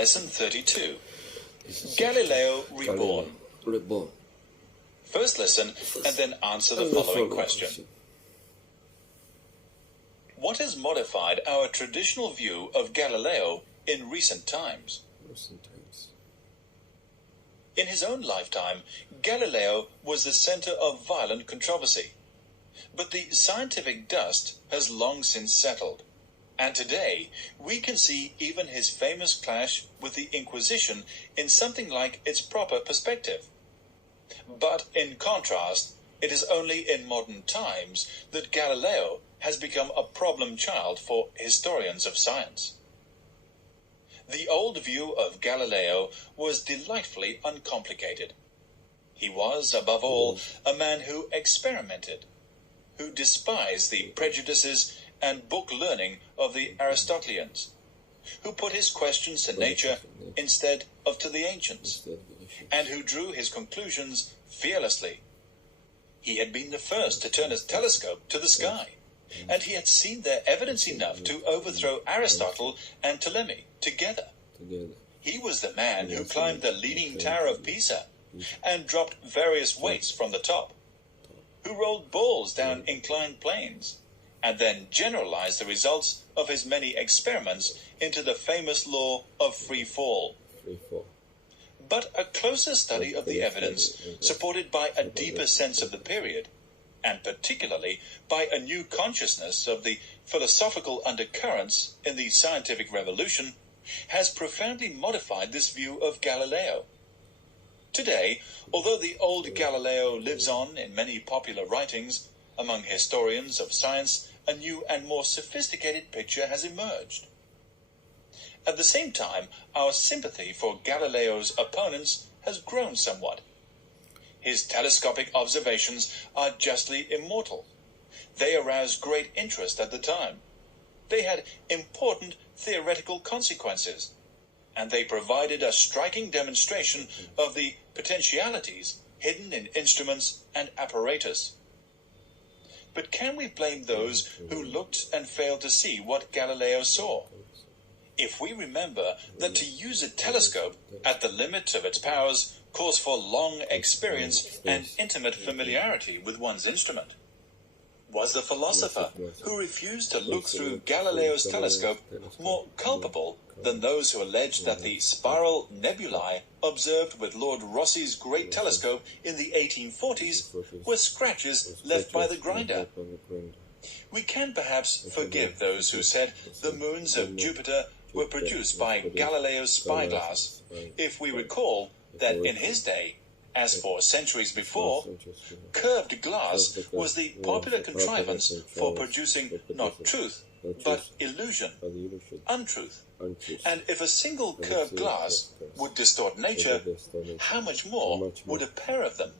Lesson 32. Galileo Reborn. First listen and then answer the following question. What has modified our traditional view of Galileo in recent times? In his own lifetime, Galileo was the center of violent controversy. But the scientific dust has long since settled, and today we can see even his famous clash with the Inquisition in something like its proper perspective. But in contrast, it is only in modern times that Galileo has become a problem child for historians of science. The old view of Galileo was delightfully uncomplicated. He was, above all, a man who experimented, who despised the prejudices and book learning of the Aristotelians, who put his questions to nature instead of to the ancients, and who drew his conclusions fearlessly. He had been the first to turn his telescope to the sky, and he had seen there evidence enough to overthrow Aristotle and Ptolemy together. He was the man who climbed the Leaning Tower of Pisa and dropped various weights from the top, who rolled balls down inclined planes, and then generalized the results of his many experiments into the famous law of free fall. But a closer study of the evidence, supported by a deeper sense of the period, and particularly by a new consciousness of the philosophical undercurrents in the scientific revolution, has profoundly modified this view of Galileo. Today, although the old Galileo lives on in many popular writings, among historians of science, a new and more sophisticated picture has emerged. At the same time, our sympathy for Galileo's opponents has grown somewhat. His telescopic observations are justly immortal. They aroused great interest at the time. They had important theoretical consequences, and they provided a striking demonstration of the potentialities hidden in instruments and apparatus. But can we blame those who looked and failed to see what Galileo saw? If we remember that to use a telescope at the limit of its powers calls for long experience and intimate familiarity with one's instrument. Was the philosopher who refused to look through Galileo's telescope more culpable than those who alleged that the spiral nebulae observed with Lord Rosse's great telescope in the 1840s were scratches left by the grinder? We can perhaps forgive those who said the moons of Jupiter were produced by Galileo's spyglass, if we recall that in his day, as for centuries before, curved glass was the popular contrivance for producing not truth, but illusion, untruth. And if a single curved glass would distort nature, how much more would a pair of them?